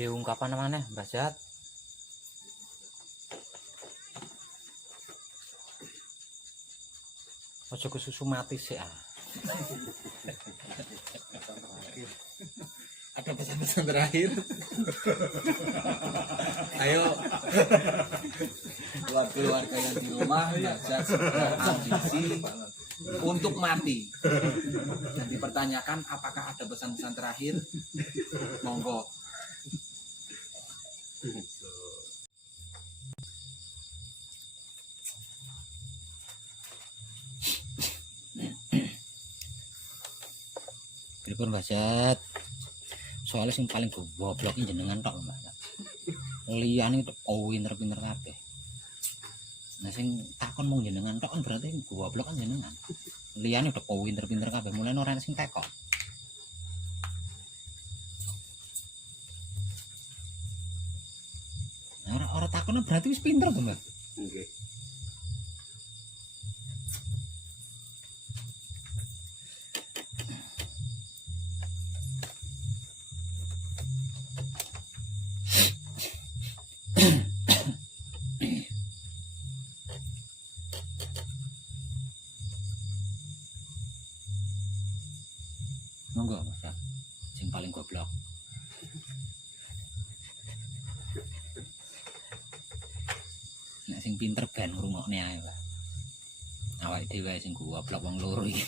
Di ungkapan mana Mbah Zat? Ojo kesusu mati sih ah. Ada pesan-pesan terakhir? Ayo buat keluarga yang di rumah Mbah sedang ambisi untuk mati dan dipertanyakan apakah ada pesan-pesan terakhir, monggo. Pripun Mbah Zat? Soalnya sing paling goblok iki jenengan tok Mbah Zat. Liyane pinter-pinter kabeh. Nah sing takon mung jenengan tok kan berarti goblok kan jenengan. Liyane udah pinter-pinter kabeh, mulane ora sing tekok. Ora takon berarti wis pinter to, Mbak? Nggih. Monggo Mas ya. Sing paling goblok. Nek sing pinter ben ngrungokne ae, Pak. Awake dhewe sing goblok wong loro iki.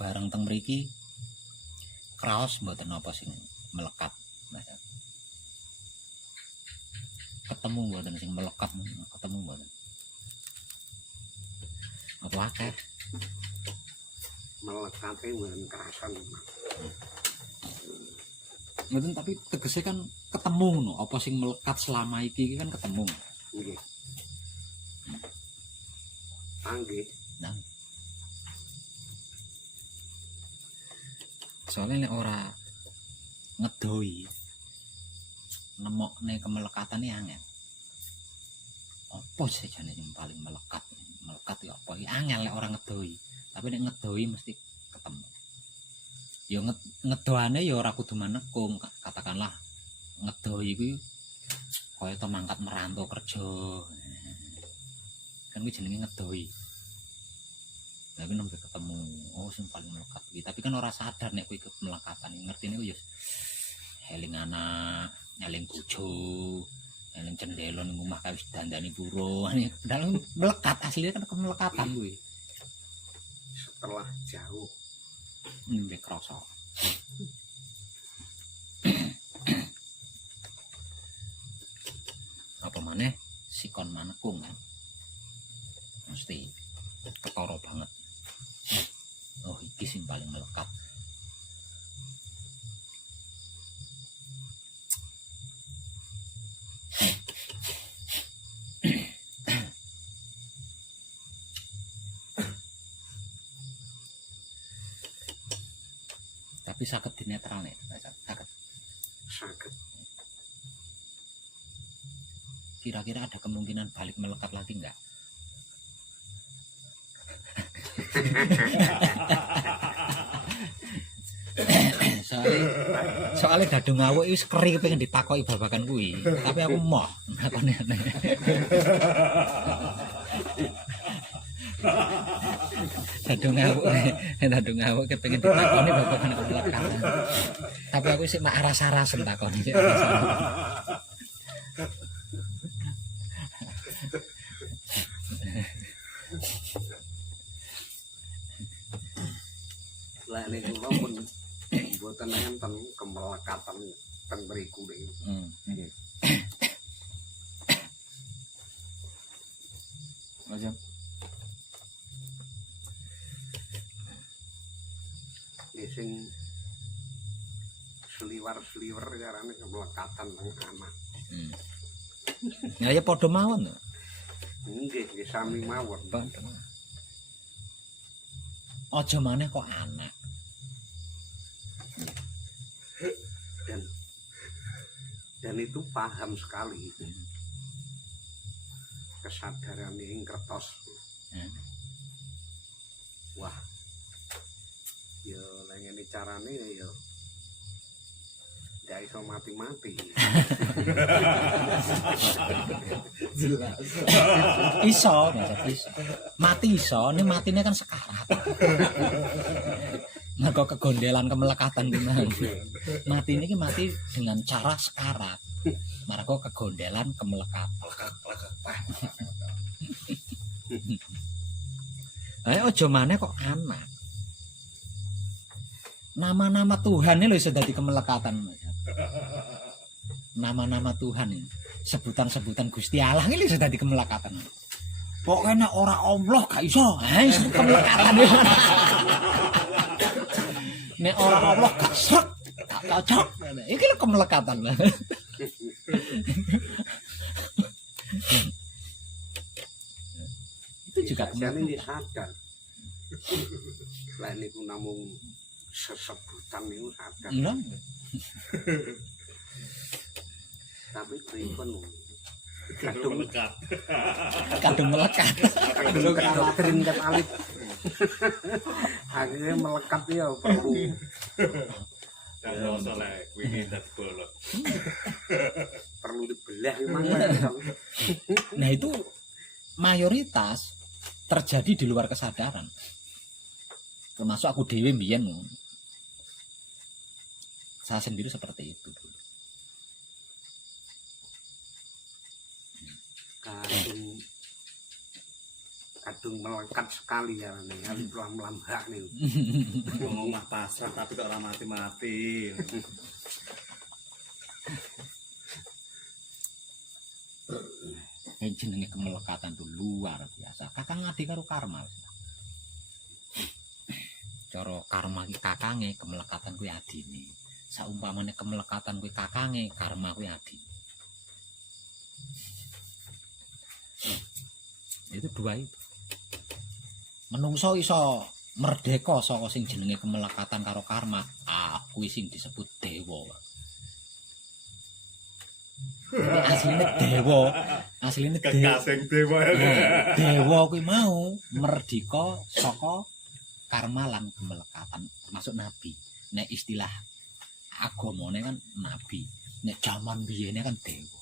Bareng teng mriki kraos mboten apa sing melekat, Mas. Ketemu mboten sing melekat, ketemu mboten. Apa akeh? Melekate mboten kerasan. Mboten tapi tegese kan ketemu ngono, apa sing melekat selama iki kan ketemu. Nggih. Nggih. Nah. Soalnya nek ora ngedoi nemokne kemelekatane angel. Apa sih jane sing paling melekat? Melekat ya apa? Angel nek ora ngedoi. Tapi nek ngedoi mesti ketemu. Ya ngedoane ya ora kudu manekung, katakanlah ngedoi kuwi kaya to mangkat merantau kerja. Kan kuwi jenenge ngedoi. Tapi nembe ketemu, oh sing paling melekat iki. Tapi kan ora sadar nek kuwi kemelekatan. Ngertine ku ya eling anak, eling bojo, eling cendelo ning omah kawis dandani burung. Padahal melekat aslinya kan kemelekatan kuwi. Setelah jauh Nembe krasa. Apa maneh sikon manekung kan. Mesti ketara banget. Oh iki sing paling melekat. Tapi saged dinetral nih, saged. saged. Kira-kira ada kemungkinan balik melekat lagi enggak? soalnya dadung ngawuk wis keri pengen ditakoki babakan kuwi, tapi aku moh nakone. Dadung ngawuk pengen ditakoni babakan melekat. Tapi aku sih mak aras-arasen takoni. Lah nek kula pun mboten enten kemelekatan teng mriku niki. Nggih. Macam Sing sliwer-sliwer carane kemelekatan teng anak. Ya padha mawon to. Nggih, nggih sami mawon. aja maneh kok anak. Dan itu paham sekali itu. Kesadaran yang kertos. Wah, ya lagi ini caranya ya gak iso mati-mati. Jelas. Iso, iso. Mati iso, ini matine kan sekarat. Maka kegondelan kemelekatan gimana? Mati ini mati dengan cara sekarat. Margo kegondelan kemelekatan. Ayo aja maneh kok anak. Nama-nama Tuhan ini lho iso dadi kemelekatan. Nama-nama Tuhan ini, sebutan-sebutan Gusti Allah ini iso dadi kemelekatan. Pokoknya ora Allah gak iso, iso kemelekatan. Nek ora Allah gak srek, gak cocok. Iki lho kemelekatan. Itu juga ini sadar. Selain itu namun sesebutan itu sadar. Iya. Tapi pripun Kadung melekat. kadung doktrin katalit. Akhirnya melekat ya perlu. Kalau salah wingi dadi bolot. Perlu dibelah memang. Nah itu mayoritas terjadi di luar kesadaran. Termasuk aku dewe mbiyen. Saya sendiri seperti itu dulu. Kadung melekat sekali ya nih, harus melamhak nih. Ngomong mah pasrah tapi kok ora mati-mati. Jenenge kemelekatan itu luar biasa. Kakang adi karo karma. Cara karma ki kakange, kemelekatan kuwi adine. Saumpamane kemelekatan kuwi kakange, karma kuwi adine. Itu dua itu. Menungso iso merdeka saka sing jenenge kemelekatan karo karma, kuwi sing disebut dewa. Asline dewa, asline Kekasing dewa. dewa kuwi mau merdeka saka karma lan kemelekatan, termasuk nabi. Nek istilah agamane kan nabi, nek jaman biyene kan dewa.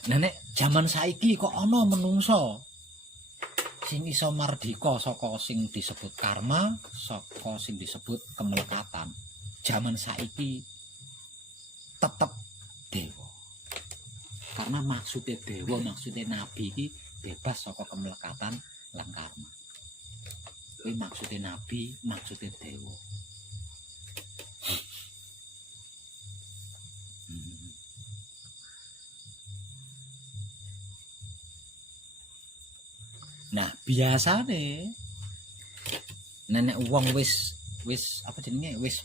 Nah nek jaman saiki kok ana menungso sing iso mardika saka sing disebut karma, saka sing disebut kemelekatan. Jaman saiki tetep dewa. Karena maksudnya dewa, maksudnya nabi iki bebas saka kemelekatan lan karma. Kuwi maksudnya nabi, maksudnya dewa. Nah, biasane nenek wong wis apa jenenge wis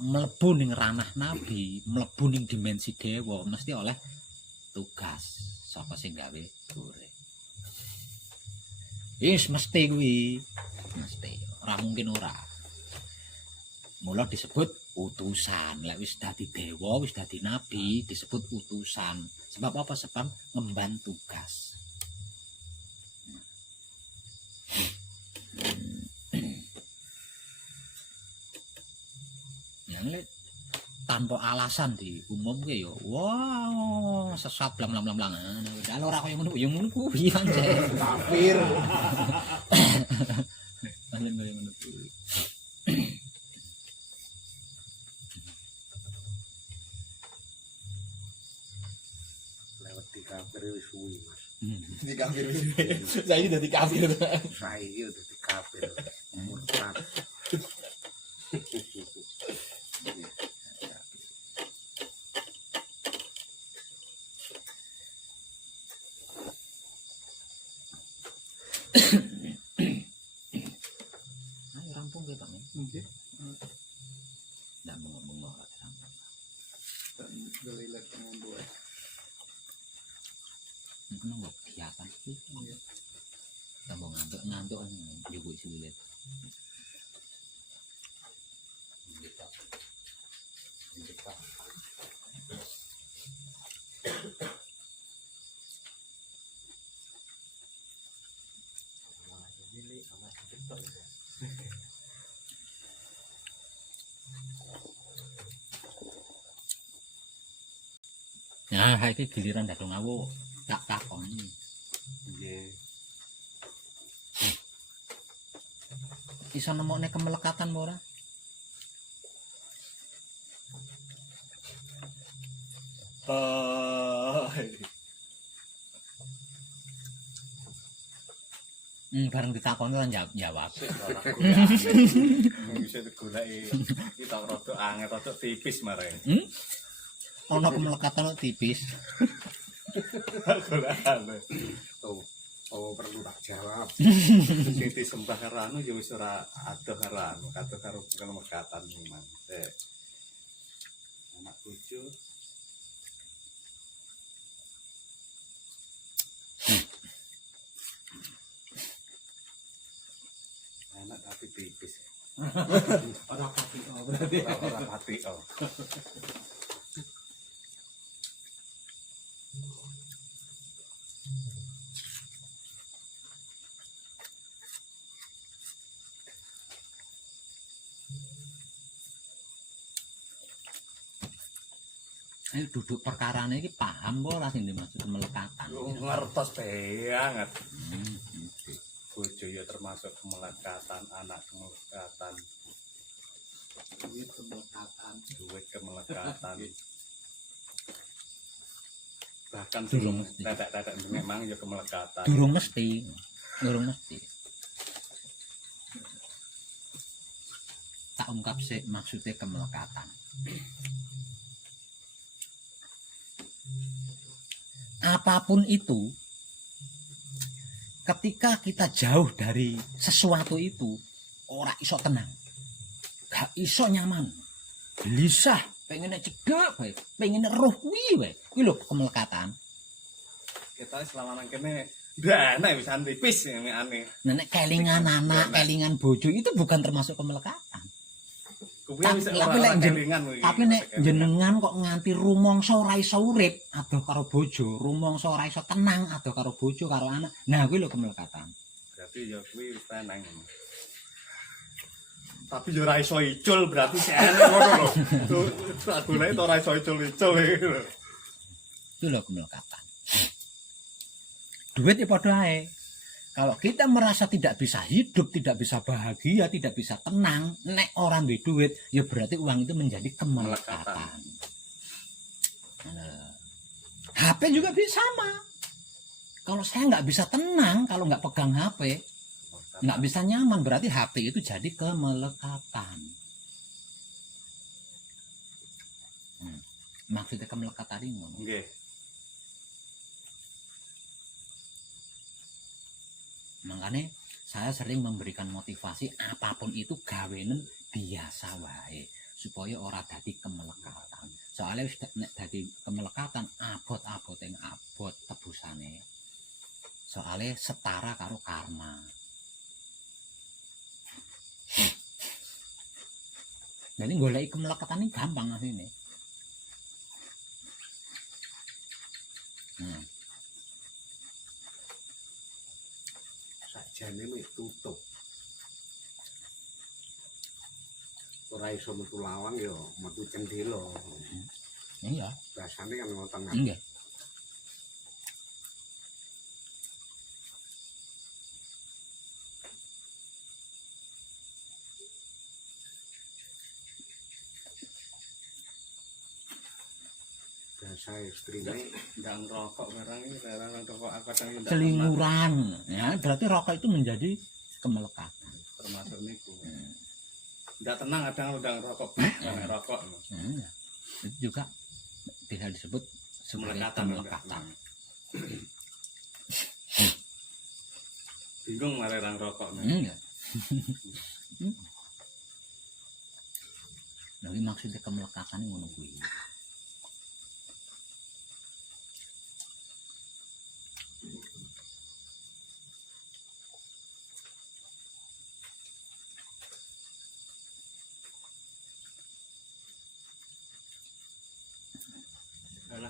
mlebu ning ranah nabi, mlebu ning dimensi dewa, mesti oleh tugas saka sing gawe urip. Wis mesti kuwi. Mesti, ora mungkin ora. Mula disebut utusan. Lek wis dadi dewa, wis dadi nabi, disebut utusan. Sebab apa? Sebab ngemban tugas. Tanpa alasan di umum ke yo wah sesat blam blam blam blam nah ora koyo ngono kuwi anjir Kafir. anjir koyo ngono kuwi Lewat di kafir wis suwi Mas. Di kafir. Saya dadi kafir. Saya iki dadi kafir. Murtad. ayo rampung ke Pak. Nggih. Ndak ngomong ora rampung. Alhamdulillah ngomong. Ngono kok. kegiatan tambah ngantuk kan juga sulit. Nah, iki giliran dadong aku tak takoni. Nggih. Iso nemokne kemelekatan apa ora? Bareng ditakoni ora jawab. Bisa digoleki kita rada angel rada tipis mare. Ana kemelekatan kok tipis. Golekan. Oh perlu tak jawab. Sing disembah karo anu ya wis ora adoh karo anu, adoh karo kelemekatan memang. Anak bojo. Anak tapi tipis. Ora pati berarti. Ora pati. Ayo duduk perkarane iki paham apa ora sing dimaksud kemelekatan. Ngertos banget. Bojo ya termasuk kemelekatan, anak kemelekatan. Duit kemelekatan. Duit kemelekatan. Bahkan Durung sing mesti. tetek-tetek memang ya kemelekatan. Durung mesti. Tak ungkap sih maksudnya kemelekatan. Apapun itu, ketika kita jauh dari sesuatu itu, ora iso tenang, gak iso nyaman, gelisah, pengennya cegak, pengennya roh kuwi, kuwi lho kemelekatan. Kita selama nang kene dana wis tipis aneh. Nenek kelingan anak, kelingan bojo itu bukan termasuk kemelekatan. Kuwi Tapi- wis tapi ora lek jen- kelingan kuwi. Tapi nek jenengan kok nganti rumangsa ora iso urip adoh karo bojo, rumangsa ora iso tenang adoh karo bojo karo anak. Nah, kuwi lho kemelekatan. Berarti ya kuwi wis tenang. Tapi yo ora iso icul berarti sik enek ngono lho. Tuh tak goleki ora iso icul-icul iki lho. Itu lho kemelekatan. Duit ya padha ae. Kalau kita merasa tidak bisa hidup, tidak bisa bahagia, tidak bisa tenang, nek orang duwe duit, ya berarti uang itu menjadi kemelekatan. Nah, HP juga bisa sama. Kalau saya nggak bisa tenang, kalau nggak pegang HP, nggak bisa nyaman, berarti HP itu jadi kemelekatan. Maksudnya kemelekatan ini ngono. Nggih. Makanya saya sering memberikan motivasi apapun itu gawenen biasa wae supaya ora dadi kemelekatan. Soalnya wis nek dadi kemelekatan abot-abot yang abot tebusane. Soalnya setara karo karma. Jadi golek kemelekatan ini gampang asline. Sajane wis tutup. Ora iso metu lawang ya metu cendela. Iya, Biasane kan ngoten kan. enggak. Biasa istrine Ndang rokok barang ini barang rokok aku kadang yo ndak Celinguran. Ya, berarti rokok itu menjadi kemelekatan. termasuk niku. Ndak tenang kadang ndang rokok, nek rokok. Iya. Itu juga bisa disebut sebagai Kemelekatan, kemelekatan. Bingung mare rang rokok. Iya. Jadi maksudnya kemelekatan ini ngono kuwi.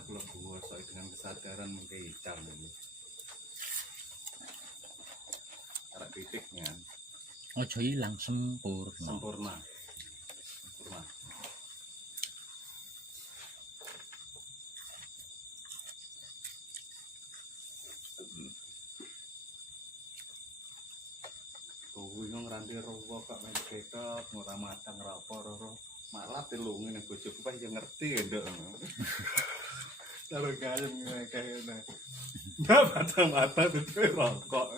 kula kuwasa dengan kesadaran mengkaitan ini. Arek titiknya Ojo hilang sempurna. sempurna. Kuwi ngeranti rowo kok main ketok ora matang ora apa-apa. Malah telungi nek bojoku pas yo ngerti nduk. Karo gayem kayane. Nggak matang-matang itu rokok.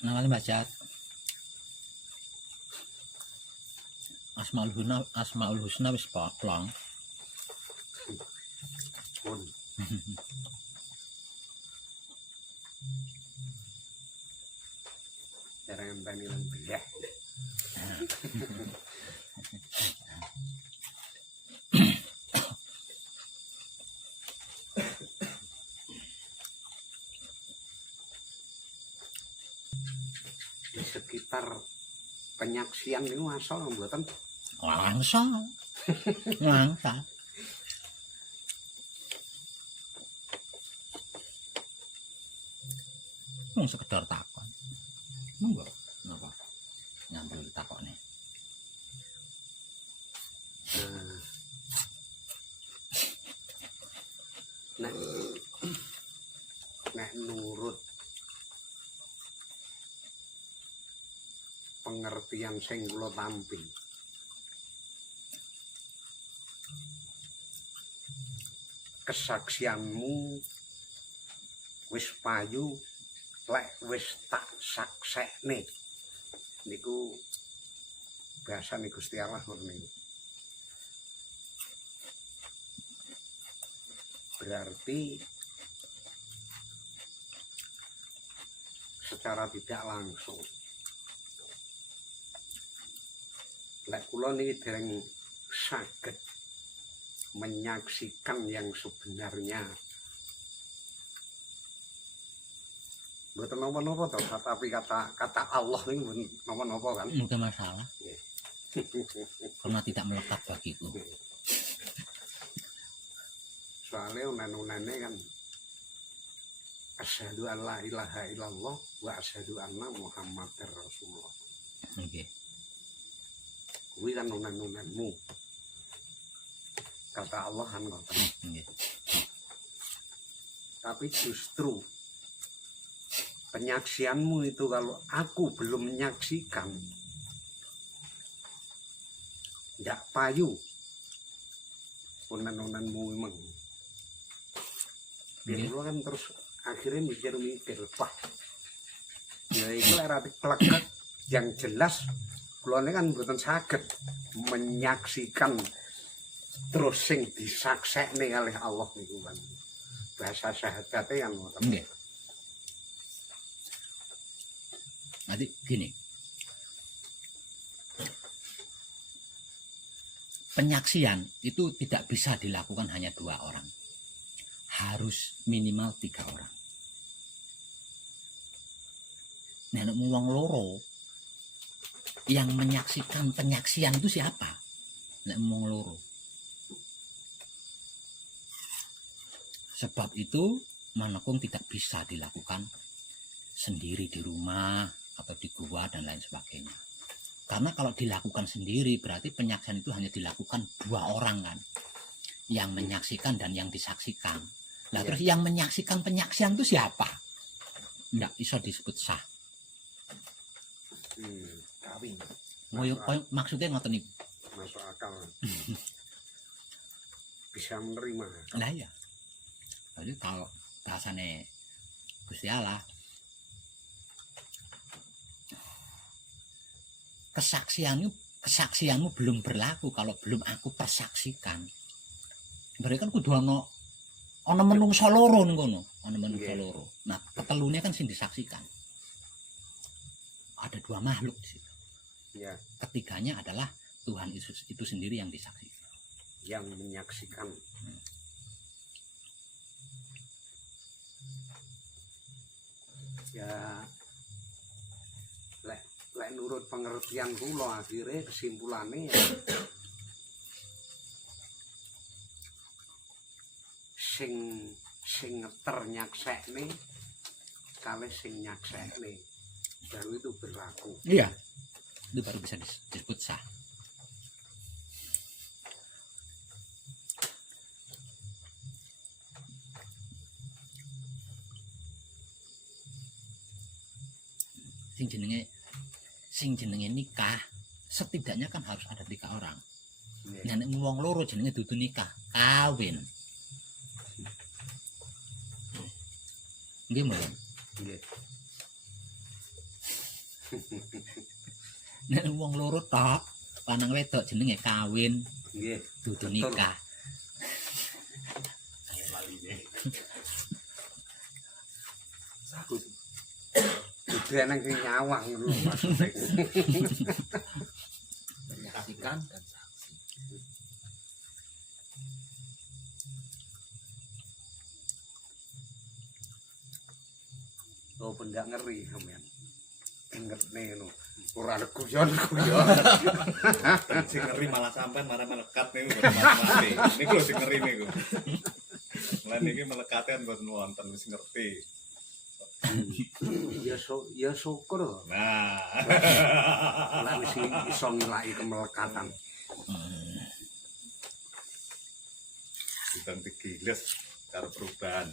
Namanya baca Asmaul Husna wis plong. Pun. Jangan tani lang bilah. Di sekitar penyaksian ini asal mboten Langsung. Langsung. Sekedar takon. Monggo. Napa? Nyambung takone. nek nurut pengertian sing kula tampi kesaksianmu wis payu lek wis tak saksekne niku bahasane Gusti Allah ngoten. Berarti secara tidak langsung lek kula niki dereng saged menyaksikan yang sebenarnya. Mboten napa-napa to, tapi kata Allah ini mboten napa-napa kan. Mungkin masalah. Karena tidak melekat bagiku. Soalnya unan-unane kan asyhadu an la ilaha illallah wa asyhadu anna Muhammadar Rasulullah. Nggih. Kuwi kan unan-unanmu. Kata Allah kan ngoten. Nggih. Tapi justru penyaksianmu itu kalau aku belum menyaksikan tidak payu unan-unanmu memang. Biar Nggih. kan terus akhirnya mikir-mikir wah ya itu era klek yang jelas kula ini kan mboten saged menyaksikan terus sing disaksekne oleh Allah niku kan bahasa syahadate kan ngoten. Nggih. Nanti gini. Penyaksian itu tidak bisa dilakukan hanya 2 orang. Harus minimal 3 orang. Nek wong loro yang menyaksikan penyaksian itu siapa? Nek wong loro. Sebab itu manakung tidak bisa dilakukan sendiri di rumah atau di gua dan lain sebagainya. Karena kalau dilakukan sendiri berarti penyaksian itu hanya dilakukan 2 orang kan. Yang menyaksikan dan yang disaksikan. Nah, terus yang menyaksikan penyaksian itu siapa? Enggak bisa disebut sah. Kawin. Maksudnya ngoten niku. Masuk akal. Bisa menerima. Lah ya. Jadi kalau bahasane Gusti Allah kesaksianmu belum berlaku kalau belum aku persaksikan. Berarti kan kudu ana menungso loro ngono, ana menungso loro. Nah, ketelune kan sing disaksikan. Ada 2 makhluk di situ. Ya, Ketiganya adalah Tuhan Yesus itu sendiri yang disaksikan. yang menyaksikan. Ya lek nurut pengertian kula akhirnya kesimpulannya ya sing ngeter nyaksekne kalih sing nyaksekne baru itu berlaku. Iya. Itu baru bisa disebut sah. Sing jenenge nikah setidaknya kan harus ada 3 orang. Nggih. Nek wong loro jenenge dudu nikah, kawin. Nggih, Mbak. Nggih. Nek wong loro tok, lanang wedok jenenge kawin, Nggih. dudu Betul. nikah. Udah nang sing nyawang ngono maksudnya. Menyaksikan dan saksi. Oh, pendak ngeri sampean. Ngerti ngono. Ora ada guyon. Sing ngeri malah sampean marah melekat niku mboten mati. Niku lho sing ngeri niku. Lan iki melekatan mboten wonten wis ngerti. Ya syukur. Nah. Lah wis iso ngilaki kemelekatan. Bukan digiles karo perubahan.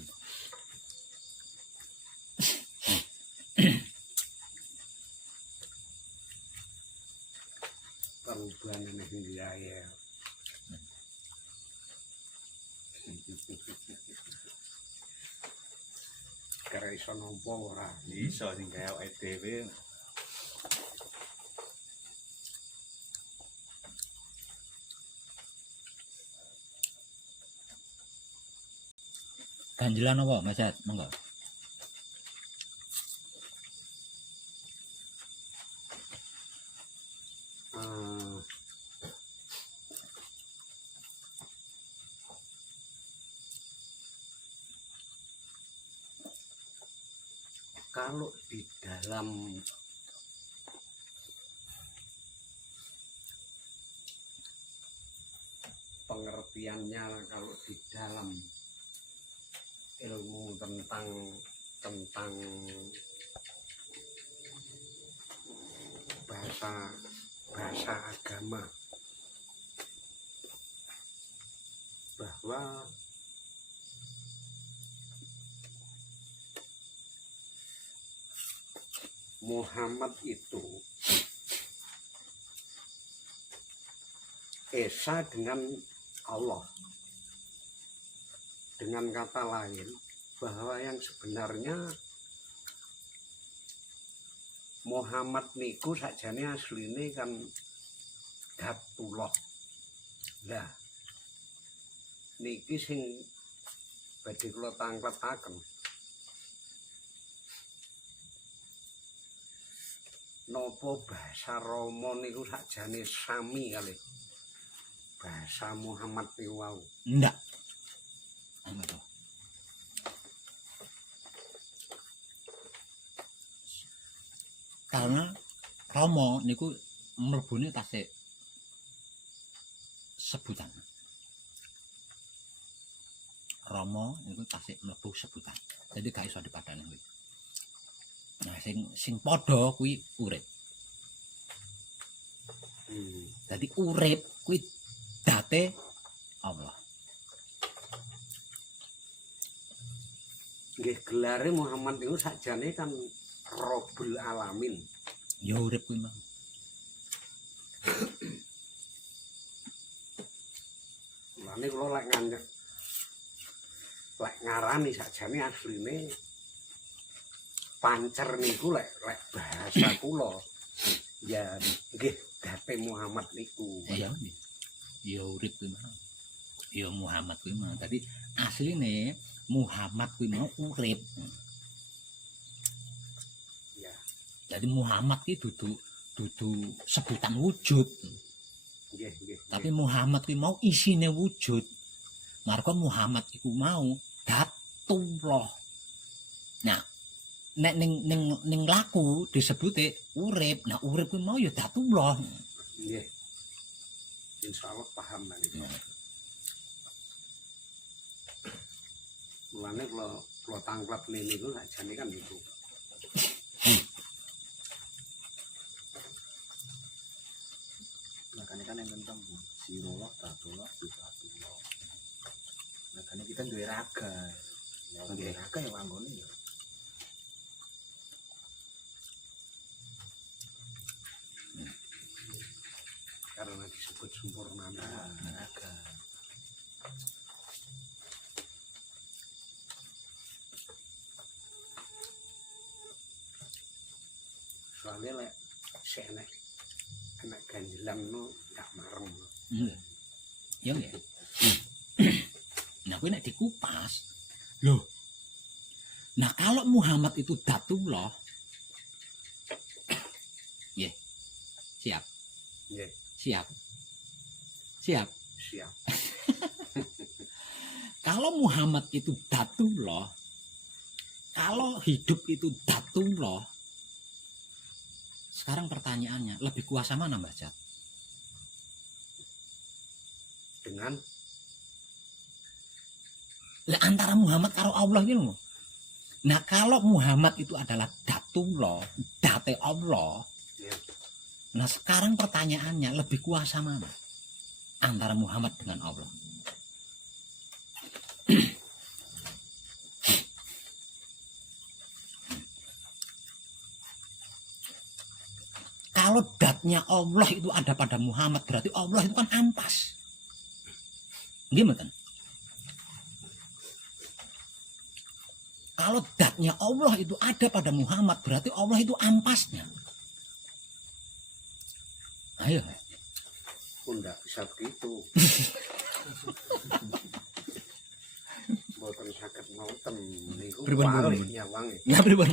Perubahan ini ya. Kira iso nampa ora. Iso sing kaya awake dhewe. Ganjelan apa, Mas Yat? Monggo. Kalau di dalam pengertiannya, kalau di dalam ilmu tentang bahasa agama, bahwa Muhammad itu esa dengan Allah. Dengan kata lain, bahwa yang sebenarnya Muhammad niku sakjane asline kan Datullah. Lah niki sing badhe kula tangkletaken. Napa bahasa Rama niku sakjane sami kali bahasa Muhammad niku wau. Ndak. Anu to. Karena Rama niku mlebune tasik sebutan. Rama niku tasik mlebu sebutan. Jadi gak iso dipadani kuwi. Nah, sing padha kuwi urip. Dadi urip kuwi date Allah. Nggih gelare Muhammad niku sakjane kan Rabbul Alamin. Ya urip kuwi mah. Lane kula lek ngarani sakjane asline pancer niku lek bahasa kula ya nggih date Muhammad niku. Ya ya urip kuwi mah. Ya Muhammad kuwi mah. Dadi asline Muhammad kuwi mau urip. Ya. Jadi Muhammad ki dudu sebutan wujud. Nggih. Tapi Muhammad ki mau isine wujud. Marga Muhammad iku mau Datullah. Nah, nek ning laku disebute urip. Nah urip kuwi mau ya datullah. Nggih. Insyaallah paham lah itu. Mulane kula tangklep niku sakjane kan itu. Makanya kan yang tentang sirullah, tatullah, sifatullah. Makanya kita duwe raga. Ya duwe raga ya wanggone ya. Karena disebut sempurna Raga. soalnya lek senek anak ganjelan no gak marem. Ya nggih. Nah kuwi nek dikupas. Loh. Nah kalau Muhammad itu datullah. Nggih. Siap. Nggih, Siap. Siap. siap. Kalau Muhammad itu datullah, kalau hidup itu datullah, sekarang pertanyaannya, lebih kuasa mana Mbak Jat? Dengan Lah antara Muhammad karo Allah gitu loh. Nah kalau Muhammad itu adalah datullah, date Allah. ya, Nah sekarang pertanyaannya, lebih kuasa mana? Antara Muhammad dengan Allah. Kalau datnya Allah itu ada pada Muhammad, berarti Allah itu kan ampas. Gimana? Kalau datnya Allah itu ada pada Muhammad, berarti Allah itu ampasnya. Ayo. pun nggak bisa begitu. Boten saged ngoten niku Pripun, pripun, malih pripun? nyawange. Nah, pripun.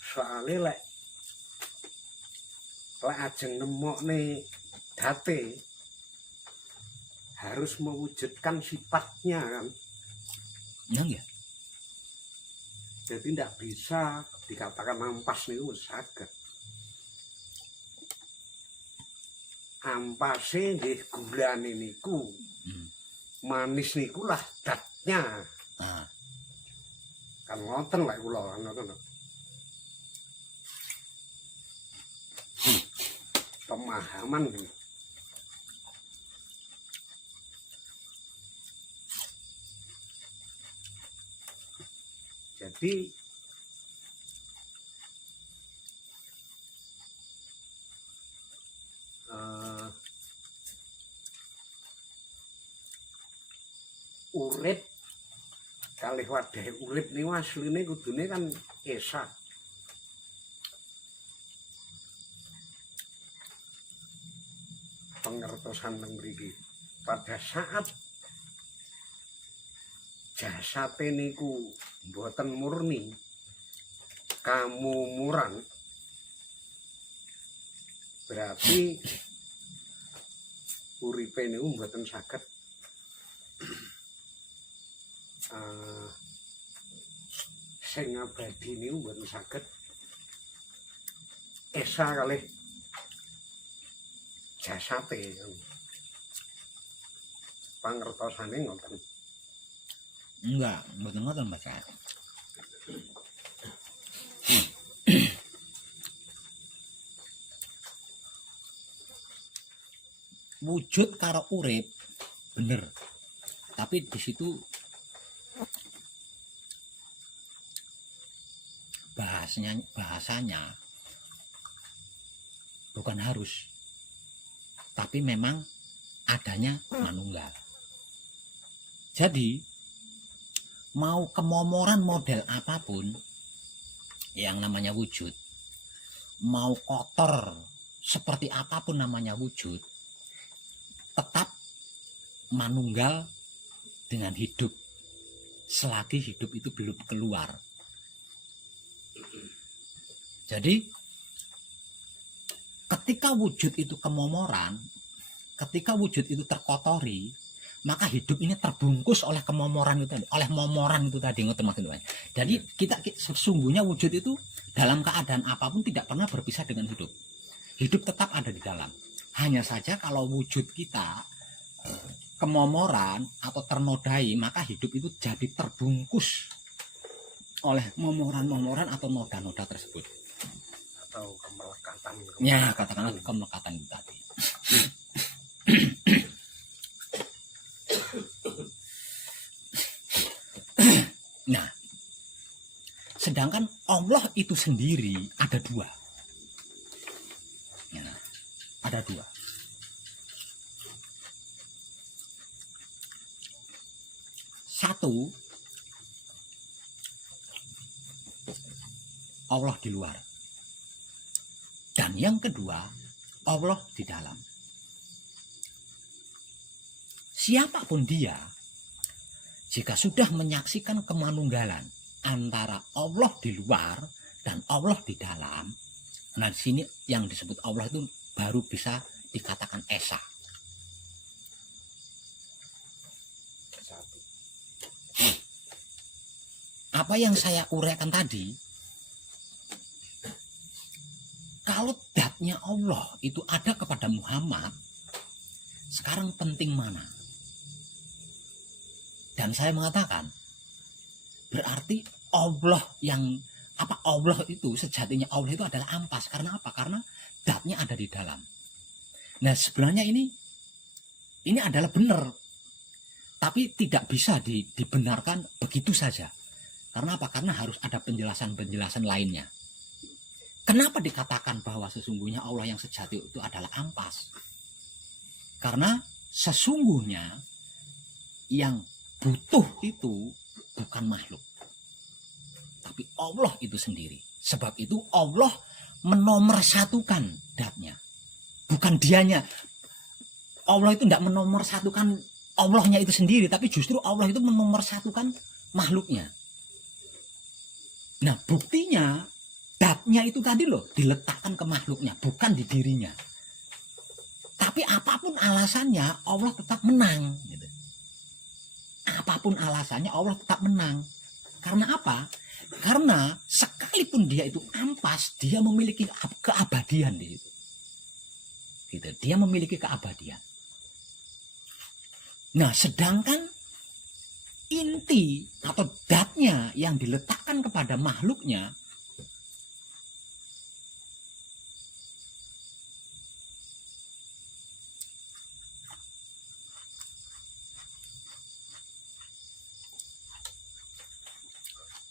Soale lek ajeng nemokne date harus mewujudkan sifatnya kan. Nang ya. Jadi tidak bisa dikatakan ampas niku wis saged. Ampase nggih gulane niku. Manis niku lah datnya. Ah, Kan ngoten lek kula kan ngoten. Pemahaman ini. Jadi urip kalih wadhahe urip niku asline kudune kan esa. Pengertosan teng mriki. Pada saat jasate niku mboten murni kamumuran berarti uripe niku mboten saged sing abadi niku mboten saged esa kalih jasate pangertosane ngoten. enggak, mboten ngoten Mas. Wujud karo urip bener. Tapi di situ bahasanya bukan harus. Tapi memang adanya manunggal. Jadi mau kemomoran model apapun yang namanya wujud, mau kotor seperti apapun namanya wujud, tetap manunggal dengan hidup selagi hidup itu belum keluar. Jadi ketika wujud itu kemomoran, ketika wujud itu terkotori, maka hidup ini terbungkus oleh kemomoran itu tadi, oleh momoran itu tadi, ngoten maksudnya. Jadi kita sesungguhnya wujud itu dalam keadaan apapun tidak pernah berpisah dengan hidup. Hidup tetap ada di dalam. Hanya saja kalau wujud kita kemomoran atau ternodai, maka hidup itu jadi terbungkus oleh momoran-momoran atau noda-noda tersebut. Atau kemelekatan. Ya, katakanlah kemelekatan itu tadi. Nah, sedangkan Allah itu sendiri ada dua. Ya, ada dua. Satu, Allah di luar. Dan yang kedua, Allah di dalam. Siapapun dia, jika sudah menyaksikan kemanunggalan antara Allah di luar dan Allah di dalam, nah di sini yang disebut Allah itu baru bisa dikatakan esa. Apa yang saya uraikan tadi, kalau datnya Allah itu ada kepada Muhammad, sekarang penting mana? Dan saya mengatakan, berarti Allah yang Allah itu sejatinya Allah itu adalah ampas. Karena apa? Karena datnya ada di dalam. Nah sebenarnya ini adalah benar, tapi tidak bisa dibenarkan begitu saja. Karena apa? Karena harus ada penjelasan-penjelasan lainnya. Kenapa dikatakan bahwa sesungguhnya Allah yang sejati itu adalah ampas? Karena sesungguhnya yang butuh itu bukan makhluk, tapi Allah itu sendiri. Sebab itu Allah menomorsatukan datnya, bukan dianya. Allah itu tidak menomorsatukan Allahnya itu sendiri, tapi justru Allah itu menomorsatukan makhluknya. Nah buktinya datnya itu tadi loh diletakkan ke makhluknya, bukan di dirinya. Tapi apapun alasannya Allah tetap menang gitu. Apapun alasannya Allah tetap menang. Karena apa? Karena sekalipun dia itu ampas, dia memiliki keabadian di situ. Gitu. Dia memiliki keabadian. Nah, sedangkan inti atau datnya yang diletakkan kepada makhluknya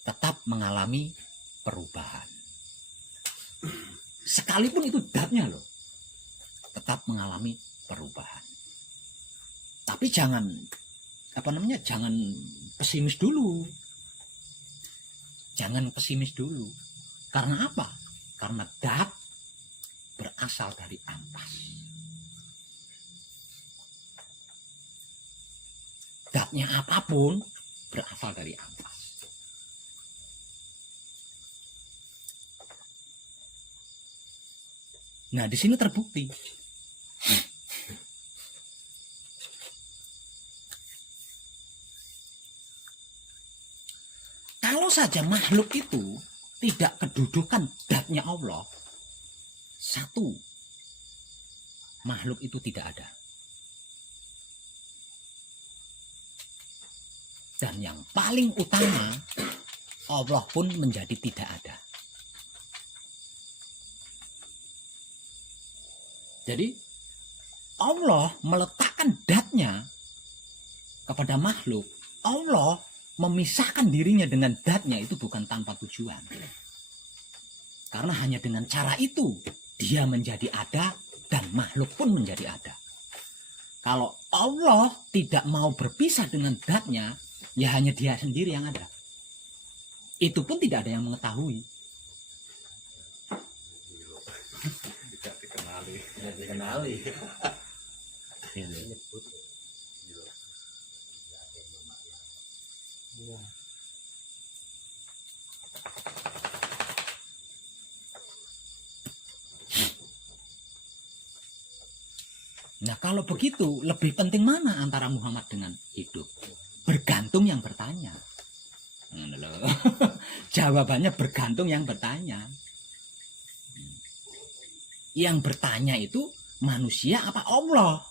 tetap mengalami perubahan. Sekalipun itu datnya loh, tetap mengalami perubahan. Tapi jangan jangan pesimis dulu. Jangan pesimis dulu. Karena apa? Karena dat berasal dari ampas. Datnya apapun berasal dari ampas. Nah, di sini terbukti. Kalau saja makhluk itu tidak kedudukan datnya Allah, satu, makhluk itu tidak ada. Dan yang paling utama, Allah pun menjadi tidak ada. Jadi Allah meletakkan datnya kepada makhluk. Allah memisahkan dirinya dengan datnya itu bukan tanpa tujuan. Karena hanya dengan cara itu dia menjadi ada dan makhluk pun menjadi ada. Kalau Allah tidak mau berpisah dengan datnya, ya hanya dia sendiri yang ada. Itu pun tidak ada yang mengetahui. Tidak dikenali. Tidak dikenali. Nah kalau begitu lebih penting mana antara Muhammad dengan hidup? Bergantung yang bertanya. Ngono lho. Jawabannya bergantung yang bertanya. Yang bertanya itu manusia apa Allah?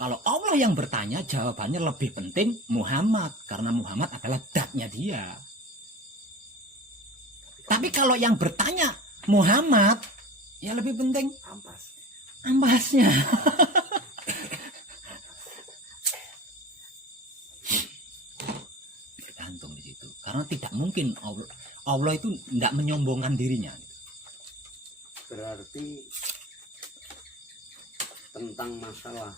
Kalau Allah yang bertanya, jawabannya lebih penting Muhammad. Karena Muhammad adalah datnya dia. Tapi kalau yang bertanya Muhammad, ya lebih penting ambasnya. Tergantung di situ. Karena tidak mungkin Allah itu tidak menyombongkan dirinya. Berarti tentang masalah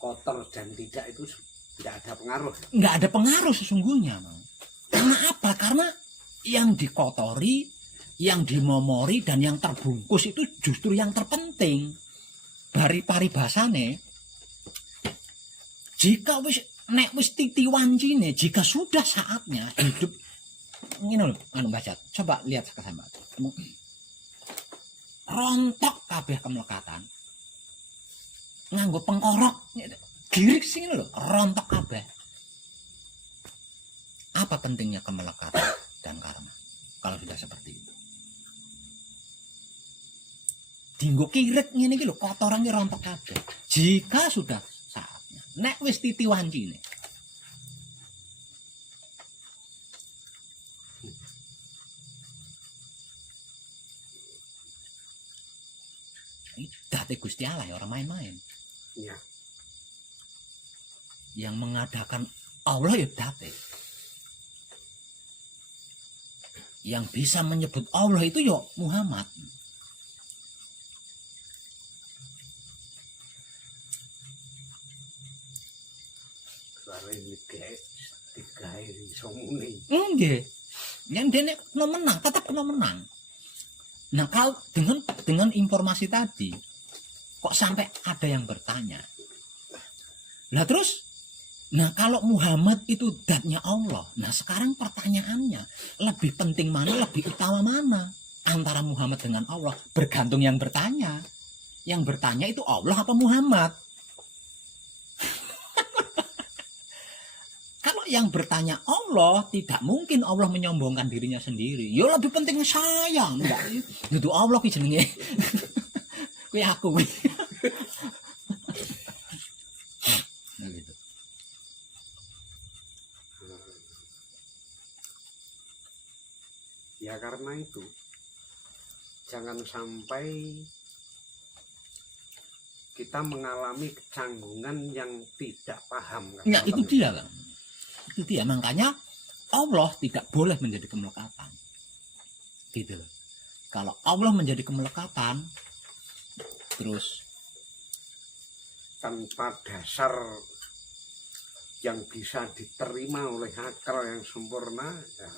kotor dan tidak itu tidak ada pengaruh. Nggak ada pengaruh sesungguhnya. Karena apa? Karena yang dikotori, yang dimomori, dan yang terbungkus itu justru yang terpenting. Bari paribasane, jika nek wis titi wancine, jika sudah saatnya hidup ngene lho, anu Mbah, coba lihat sama rontok kabeh kemelekatan. Nganggo pengkorok, girik sing lho, rontok kabeh. Apa pentingnya kemelekatan dan karma kalau sudah seperti itu? Dinggo kirik ngene iki lho, kotoran iki rontok kabeh. Jika sudah saatnya, nek wis titi wancine. Date Gusti Allah ya, orang main-main. Ya. Yang mengadakan Allah ya date. Yang bisa menyebut Allah itu ya Muhammad. Kalau ini guys, tiga ini somuni. Nggih. Yang dene kena menang, tetap kena menang. Nah, kalau dengan informasi tadi kok sampai ada yang bertanya. Nah, terus nah kalau Muhammad itu datnya Allah. Nah, sekarang pertanyaannya, lebih penting mana, lebih utama mana antara Muhammad dengan Allah? Bergantung yang bertanya. Yang bertanya itu Allah apa Muhammad? Kalau yang bertanya Allah, tidak mungkin Allah menyombongkan dirinya sendiri. Ya lebih penting saya, enggak. Itu Allah ki jenenge. Kuwi aku kuwi. Nah gitu. Ya karena itu jangan sampai kita mengalami kecanggungan yang tidak paham. Ya itu dia Bang. Itu dia, makanya Allah tidak boleh menjadi kemelekatan. Gitu loh. Kalau Allah menjadi kemelekatan, terus tanpa dasar yang bisa diterima oleh akal yang sempurna, ya,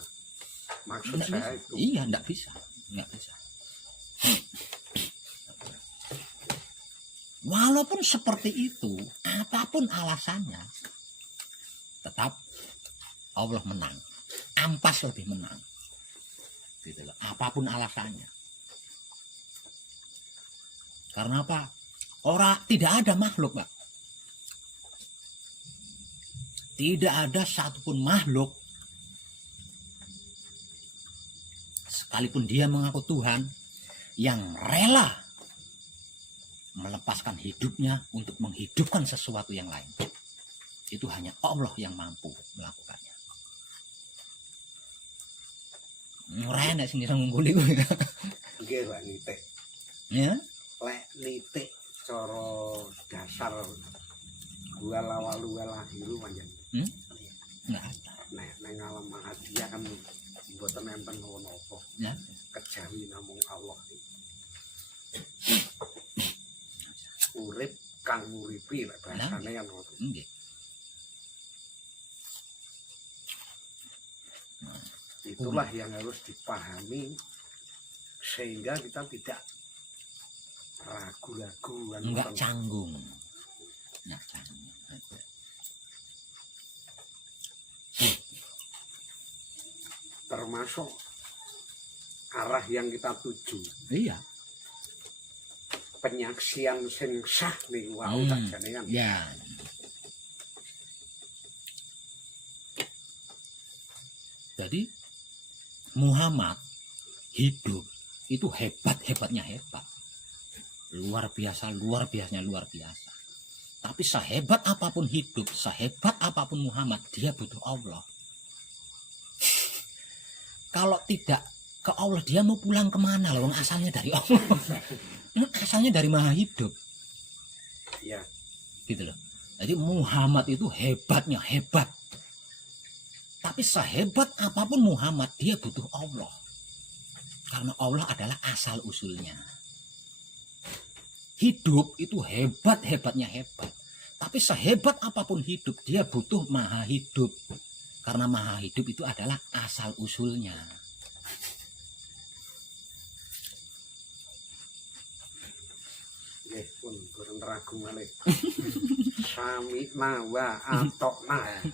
maksud enggak saya bisa. itu. Iya, enggak bisa. Enggak bisa. Walaupun seperti itu, apapun alasannya, tetap Allah menang. Ampas lebih menang. Gitu loh. Apapun alasannya. Karena apa? Tidak ada makhluk, Pak. Tidak ada satupun makhluk, sekalipun dia mengaku Tuhan, yang rela melepaskan hidupnya untuk menghidupkan sesuatu yang lain. Itu hanya Allah yang mampu melakukannya. Ora enak sing iso ngumpuli kuwi. Nggih, Pak nitik. Ya. Lek nitik cara dasar gua lawalu lahiru panjen. Enggak ada. Nek alam mahadiyah kan mboten enten napa. Ya. Kejawi namung Allah. Urip kang nguripi lek bahasane kan ngono. Nggih. Itulah yang harus dipahami sehingga kita tidak ragu-ragu. Enggak canggung. Enggak canggung. Termasuk arah yang kita tuju. Iya. penyaksian sing sah nih wow Hmm. tak janean. Ya. Jadi Muhammad hidup itu hebat-hebatnya hebat. Luar biasa, luar biasanya luar biasa. Tapi sehebat apapun hidup, sehebat apapun Muhammad, dia butuh Allah. Kalau tidak ke Allah, dia mau pulang kemana loh? Asalnya dari Allah. Asalnya dari Maha Hidup. Ya, Gitu loh. Jadi Muhammad itu hebatnya hebat. Tapi sehebat apapun Muhammad, dia butuh Allah. Karena Allah adalah asal usulnya. Hidup itu hebat-hebatnya hebat. Tapi sehebat apapun hidup, dia butuh Maha Hidup. Karena Maha Hidup itu adalah asal usulnya. nggih pun boten ragu malih. Sami nawa atokna.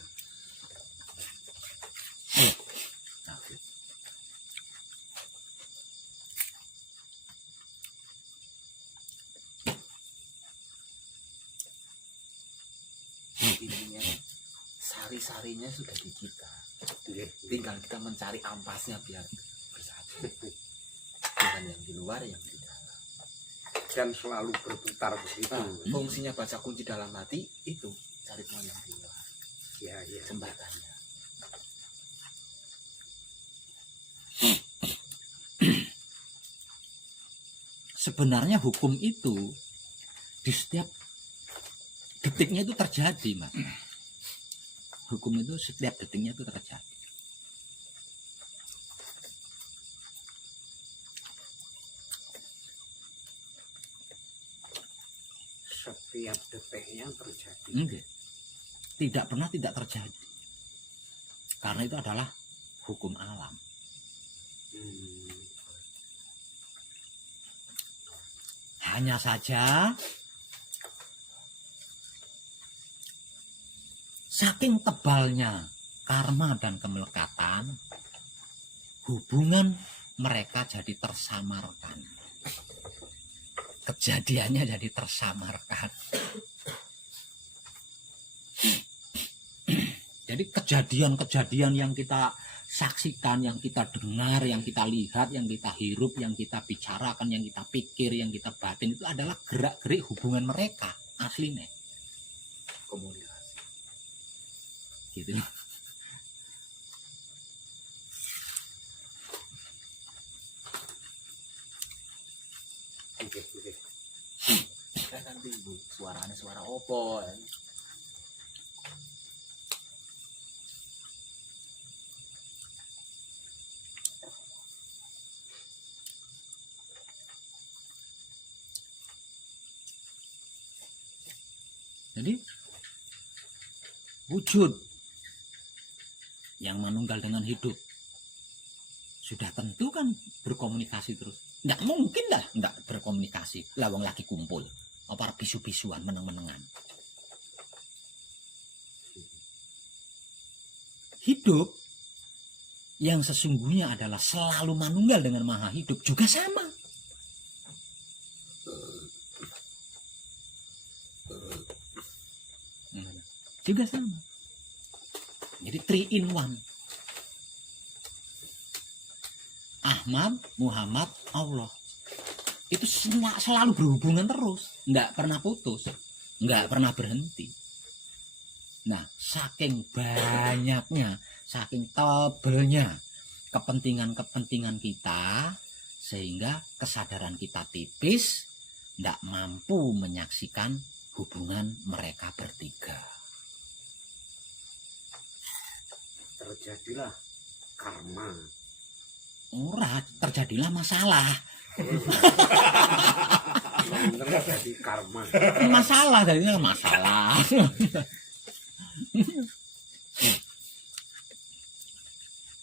Intinya sari-sarinya sudah di kita. Nggih. Tinggal kita mencari ampasnya biar bersatu. Bukan yang di luar, yang di dalam. Dan selalu berputar begitu. Nah, fungsinya baca kunci dalam hati itu cari teman yang di luar. Ya, ya. Jembatannya. Sebenarnya hukum itu di setiap detiknya itu terjadi, Mas. Hukum itu setiap detiknya itu terjadi. Setiap detiknya terjadi. Enggak. Tidak pernah tidak terjadi. Karena itu adalah hukum alam. Hmm. Hanya saja saking tebalnya karma dan kemelekatan, hubungan mereka jadi tersamarkan. Kejadiannya jadi tersamarkan. Jadi kejadian-kejadian yang kita saksikan, yang kita dengar, yang kita lihat, yang kita hirup, yang kita bicarakan, yang kita pikir, yang kita batin itu adalah gerak-gerik hubungan mereka aslinya. Komunikasi. Gitu. Nggih, nggih. Kita kan timbul suaranya suara opo. Ya. Jadi wujud yang menunggal dengan hidup sudah tentu kan berkomunikasi terus. Nggak mungkin lah nggak berkomunikasi. Lawang lagi kumpul, apa bisu-bisuan meneng-menengan. Hidup yang sesungguhnya adalah selalu manunggal dengan Maha Hidup juga sama. Juga sama. Jadi 3 in 1. Ahmad, Muhammad, Allah. Itu selalu berhubungan terus, nggak pernah putus, nggak pernah berhenti. Nah, saking banyaknya, saking tebelnya kepentingan-kepentingan kita, sehingga kesadaran kita tipis, nggak mampu menyaksikan hubungan mereka bertiga. Terjadilah karma. Ora, terjadilah masalah. Bener jadi karma. Masalah jadinya masalah.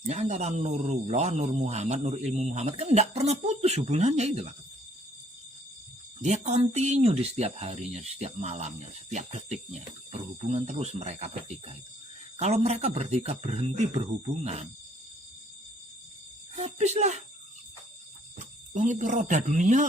Ya antara Nurullah, Nur Muhammad, Nur Ilmu Muhammad kan enggak pernah putus hubungannya itu, Pak. Dia kontinu di setiap harinya, setiap malamnya, setiap detiknya itu. Berhubungan terus mereka bertiga itu. Kalau mereka bertiga berhenti berhubungan, habislah. Wong itu roda dunia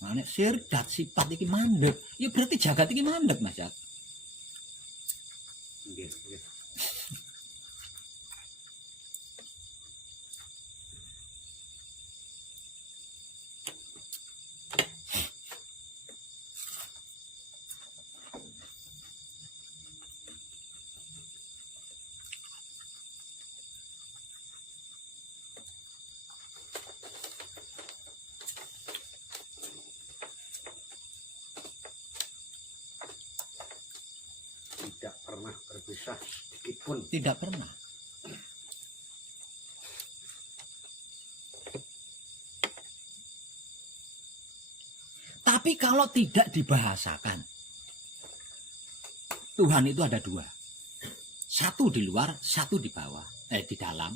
Nah, nek sirik dat sifat iki mandek, ya berarti jagat iki mandek Mas Jat. Nggih, nggih. Tidak pernah berpisah sedikit pun. Tidak pernah. Tapi kalau tidak dibahasakan, Tuhan itu ada dua. Satu di luar, satu di bawah, di dalam.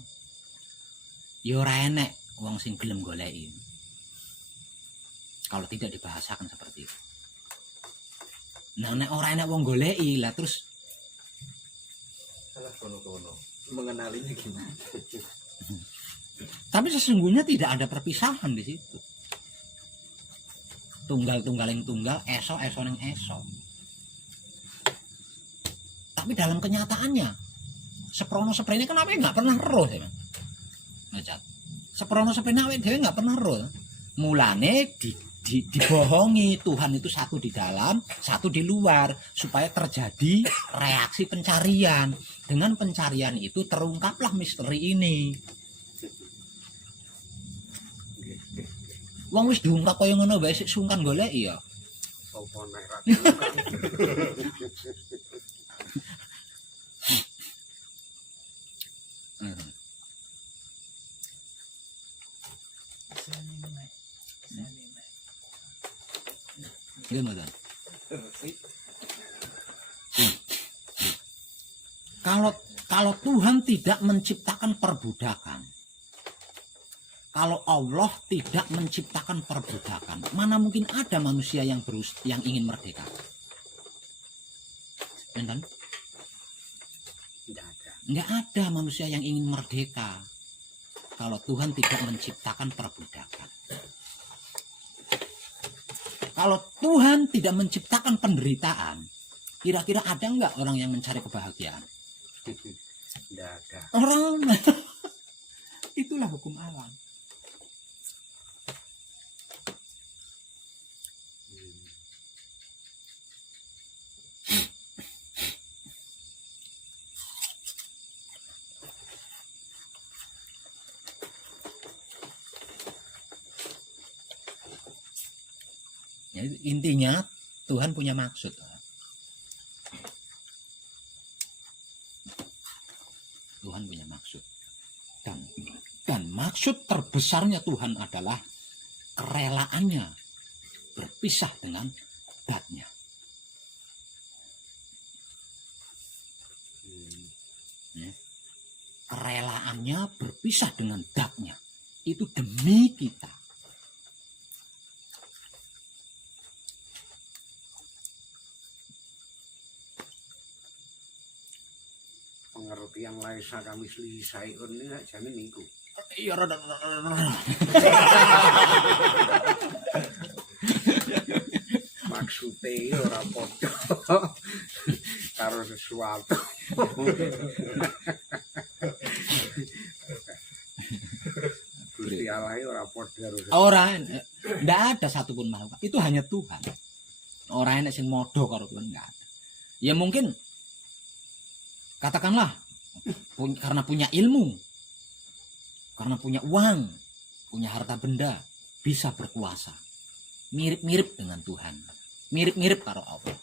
Ya ora enek wong sing gelem goleki. Kalau tidak dibahasakan seperti itu. Nah, nek ora enek wong goleki, lah terus Salah kono-kono. Mengenalinya gimana? tapi sesungguhnya tidak ada perpisahan di situ. Tunggal-tunggal yang tunggal, eso yang eso. Tapi dalam kenyataannya, seprono seprene kenapa nggak pernah roh ya, Mas? Seprono seprene awake dhewe nggak pernah roh. Mulane dibohongi Tuhan itu satu di dalam, satu di luar supaya terjadi reaksi pencarian. Dengan pencarian itu terungkaplah misteri ini. Wong wis diungkap kaya ngono wae sik sungkan goleki ya. Sapa nek ra Iya, Mas. Kalau Tuhan tidak menciptakan perbudakan, kalau Allah tidak menciptakan perbudakan, mana mungkin ada manusia yang ingin merdeka? Enten? tidak ada. Nggak ada manusia yang ingin merdeka kalau Tuhan tidak menciptakan perbudakan. Kalau Tuhan tidak menciptakan penderitaan, kira-kira ada nggak orang yang mencari kebahagiaan? Tidak ada. Orang. Itulah hukum alam. Ya, intinya Tuhan punya maksud. Tuhan punya maksud. Dan maksud terbesarnya Tuhan adalah kerelaannya berpisah dengan zatnya. Ya. Kerelaannya berpisah dengan zatnya. Itu demi kita. Pengertian laisa kami saiun ini jane niku. Iya rada. Maksude ora padha karo sesuatu. Gusti Allah ora padha karo sesuatu. Orang, ndak ada satupun makhluk. Itu hanya Tuhan. Orang enak sing modo karo Tuhan nggak ada. Ya mungkin katakanlah karena punya ilmu, karena punya uang, punya harta benda, bisa berkuasa. Mirip-mirip dengan Tuhan. Mirip-mirip karo Allah.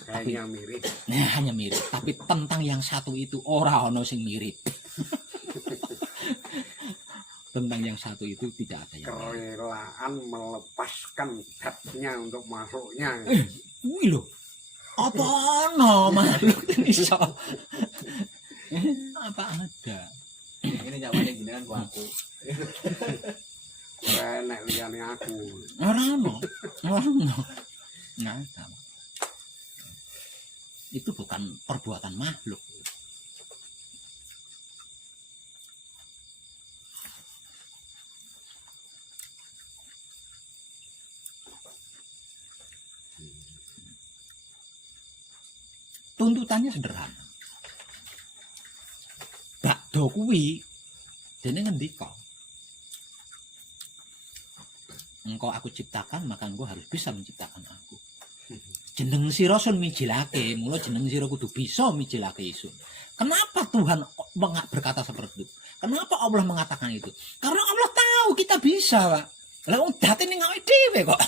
Kayaknya mirip. Nah, hanya mirip. Tapi tentang yang satu itu ora ono sing mirip. Tentang yang satu itu tidak ada yang mirip. Kerelaan melepaskan zatnya untuk masuknya. Wih loh. Apa ono makhluk ini iso? Apa ada? Ini jawabannya gini kan gua aku. Nek liyane aku. Ora ono. Nggak ada. Itu bukan perbuatan makhluk. tuntutannya sederhana. Bakdo kuwi dene ngendika, engkau aku ciptakan, maka engkau harus bisa menciptakan aku. Jeneng sira sun mijilake, mula jeneng sira kudu bisa mijilake isun. Kenapa Tuhan berkata seperti itu? Kenapa Allah mengatakan itu? Karena Allah tahu kita bisa, Pak. Lah wong date ning awake dhewe kok.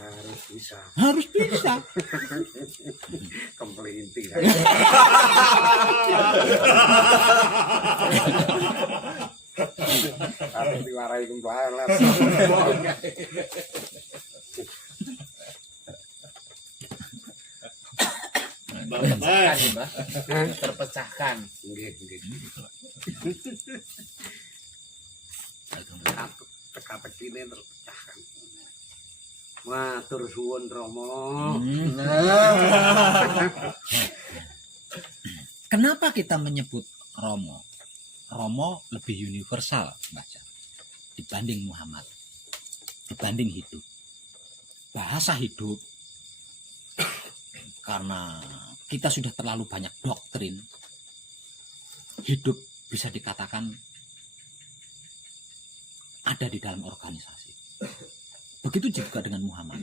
Harus bisa. Harus bisa. Komplinti. Harus diwarai kembali. Terpecahkan ya, Mbak. Terpecahkan. Nggih, nggih. Teka-tekine terpecahkan. Matur suwun Rama. Kenapa kita menyebut Romo? Romo lebih universal, baca, dibanding Muhammad, dibanding hidup. Bahasa hidup, karena kita sudah terlalu banyak doktrin, hidup bisa dikatakan ada di dalam organisasi. Begitu juga dengan Muhammad.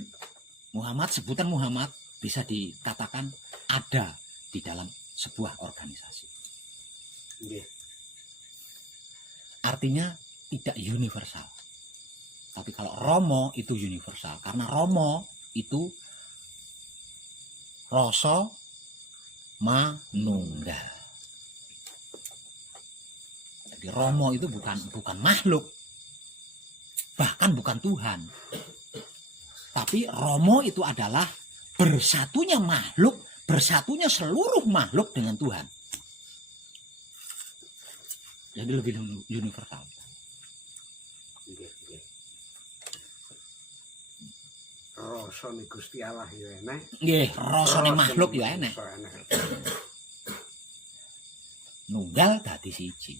Muhammad, sebutan Muhammad bisa dikatakan ada di dalam sebuah organisasi. Nggih. Artinya tidak universal. Tapi kalau Romo itu universal. Karena Romo itu rasa manunggal. Jadi Romo itu bukan makhluk. Bahkan bukan Tuhan. Tapi Romo itu adalah bersatunya makhluk, bersatunya seluruh makhluk dengan Tuhan. Jadi lebih universal. Nggih, nggih. Rasane Gusti Allah ya enek. Nggih, rasane makhluk ya enek. Nunggal dadi siji.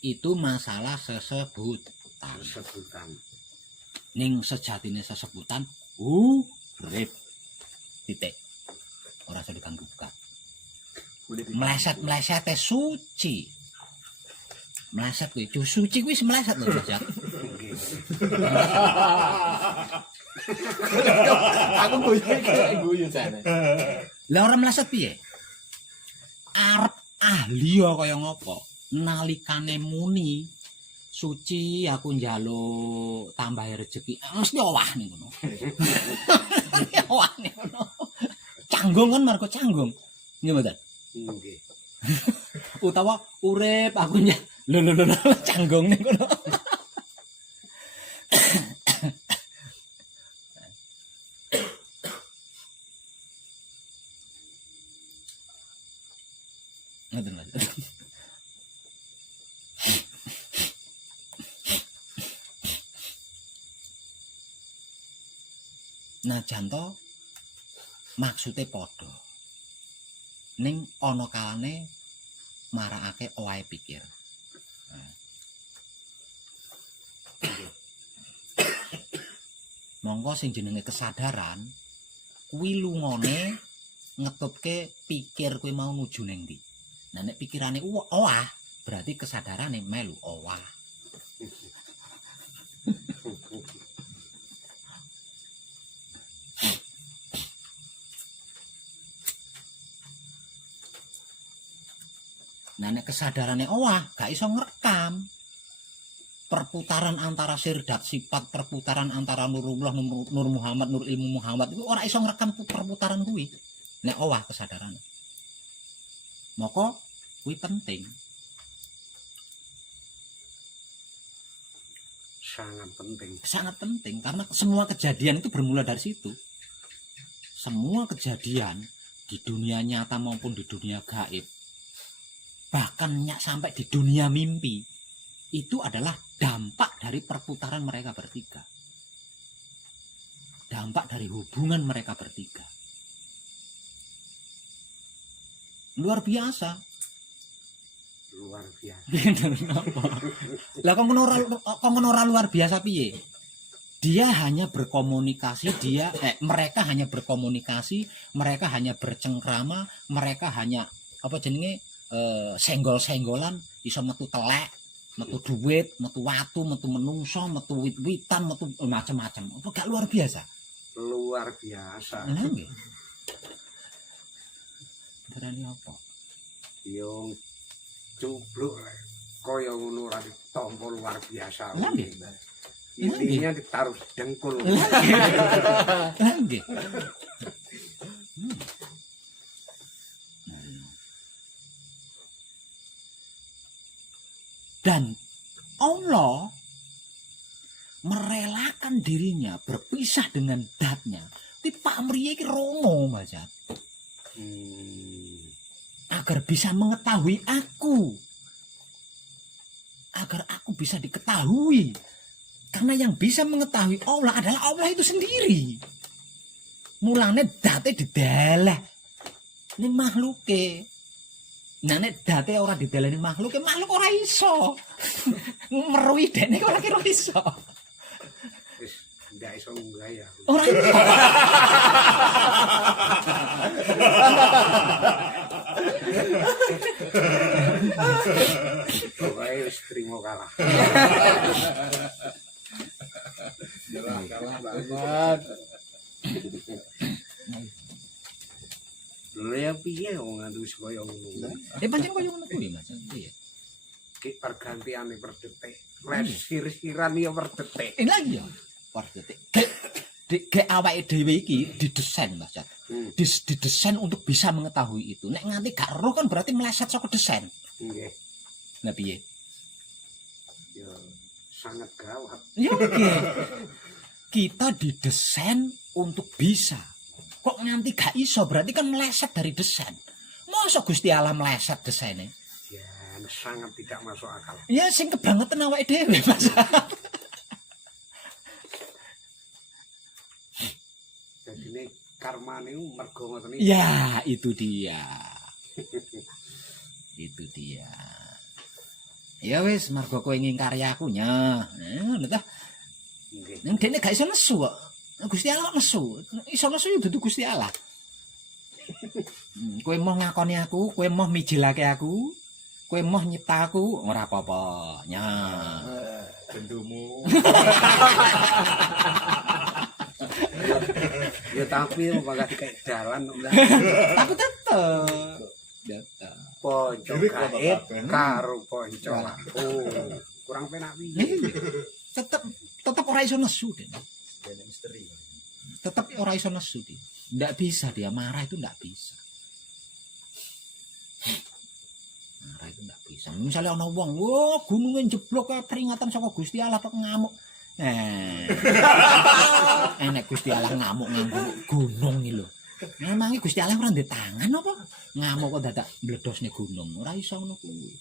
Itu masalah sesebutan. Ning sejatine sesebutan urip. Titik. Ora usah diganggu-ganggu. Meleset suci. Meleset kuwi suci kuwi meleset lho, Jajak. Aku guyu jane. Lah ora meleset piye? Arep ahli kaya ngopo? Nalikane muni suci aku njaluk tambah rezeki mesti owah ning ngono. Owah ning ngono. Canggung kan margo canggung. Nggih mboten? Nggih. Utawa urip aku lho canggung ning ngono. Ngoten Mas. Nah janto maksudnya podo ning ana kalane marakake owahe pikir. Monggo sing jenenge kesadaran kuwi lungone ngetutke pikir kuwi mau nuju ning ndi. Nah nek pikirane owah berarti kesadarane melu owah. Nah nek kesadarannya owah gak iso ngerekam perputaran antara sirdat sifat, perputaran antara Nurullah, Nur Muhammad, Nur Ilmu Muhammad itu ora iso ngerekam perputaran kuwi nek owah kesadaran. Maka kuwi penting. Sangat penting karena semua kejadian itu bermula dari situ. Semua kejadian di dunia nyata maupun di dunia gaib, bahkan sampai di dunia mimpi, itu adalah dampak dari perputaran mereka bertiga. dampak dari hubungan mereka bertiga. Luar biasa. Luar biasa. Lah kok ngono ora luar biasa piye? Dia hanya berkomunikasi, mereka hanya berkomunikasi, mereka hanya bercengkrama, mereka hanya apa jenenge senggol-senggolan, iso metu telek, metu duit, metu watu, metu menungso, metu wit-witan, metu macam-macam. Apa gak luar biasa? Luar biasa. Lah nggih. Berani apa? Yung cubluk kaya ngono ora ditampa luar biasa. Lah nggih. Intinya ditaruh dengkul. Lah nggih. Dan Allah merelakan dirinya berpisah dengan datnya. Tapi Pak Mriye iki romo, Mas. Agar bisa mengetahui aku. Agar aku bisa diketahui. Karena yang bisa mengetahui Allah adalah Allah itu sendiri. Mulane date dideleh. Ini makhluke. Nah nek date ora dideleni makhluk ora iso. Meruhi dene ora kira iso. Wis ndak iso munggah ya. Ora iso. Pokoke wis trimo kalah. Kalah banget. Lha ya piye wong nganti wis kaya ngono. Pancen koyo ngono kuwi Mas. Piye? Ki pergantiane per detik. Les sir-siran ya per detik. Lagi ya. Per detik. Gek awake dhewe iki didesain Mas. Didesain untuk bisa mengetahui itu. Nek nganti gak roh kan berarti meleset saka desain. Nggih. Lah piye? Ya sangat gawat. Ya oke. Kita didesain untuk bisa. Kok nganti gak iso berarti kan meleset dari desain. Masa Gusti Allah meleset desainnya? Ya sangat tidak masuk akal. Ya sing kebangetan awake dhewe Mas. Jadi ini karmane mergo ngoten iki. Ya, itu dia. Itu dia. Ya wis, mergo kowe ngingkari aku nya. Ngono ta. Nggih. Ning dene gak iso nesu kok. Gusti Allah kok nesu. Iso nesu yo dudu Gusti Allah. Kowe mau ngakoni aku, kowe mau mijilake aku, kowe mau nyipta aku, ora apa-apa. Nya. Bendumu. Ya tapi malah kayak jalan Tapi tetep. ponco gaib karo ponco aku. Kurang penak piye. Tetep ora iso nesu Den. Jadi misteri. Tetep ora iso nesu dia. Ndak bisa dia marah itu ndak bisa. Marah itu ndak bisa. Misalnya ana wong, wah gunungnya jeblok peringatan saka Gusti Allah tok ngamuk. Enek Gusti Allah ngamuk nganggo gunung iki lho. Memangnya Gusti Allah ora ndek tangan apa? Ngamuk kok dadak mbledosne gunung. Ora iso ngono kuwi.